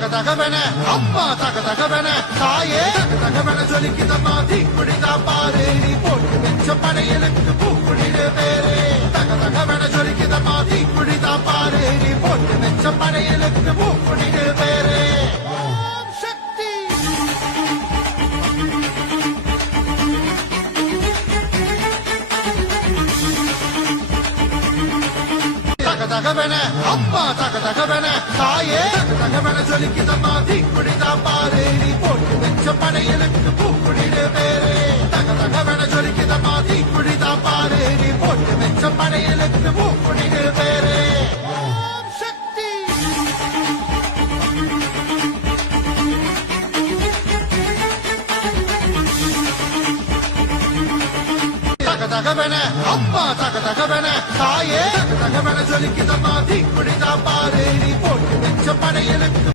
தகதகவன அம்மா தகதகவன தாயே தகதகவன ஜொலிக்குதம்மா தீக்குடிதா பாரு நீ போட்டு வச்ச படையலுக்கு பூக்குடிடு பேரு தகதகவன ஜொலிக்குதம்மா தீக்குடிதா பாரு நீ போட்டு வச்ச படையலுக்கு பூக்குடிடு பேரு சக்தி தகதகவன அம்மா தகதகவன தாயே தகதகவன ஜொலிக்குதம்மா தீக்குடிதா பாரு நீ போட்டு வச்ச படையலுக்கு பூக்குடிடு பேரு தகதகவன ஜொலிக்குதம்மா தீக்குடிதா பாரு நீ போட்டு வச்ச படையலுக்கு பூக்குடிடு பேரு சக்தி தகதகவன அம்மா தகதகவன தாயே தகதகவன ஜொலிக்குதம்மா தீக்குடிதா பாரு நீ போட்டு வச்ச படையலுக்கு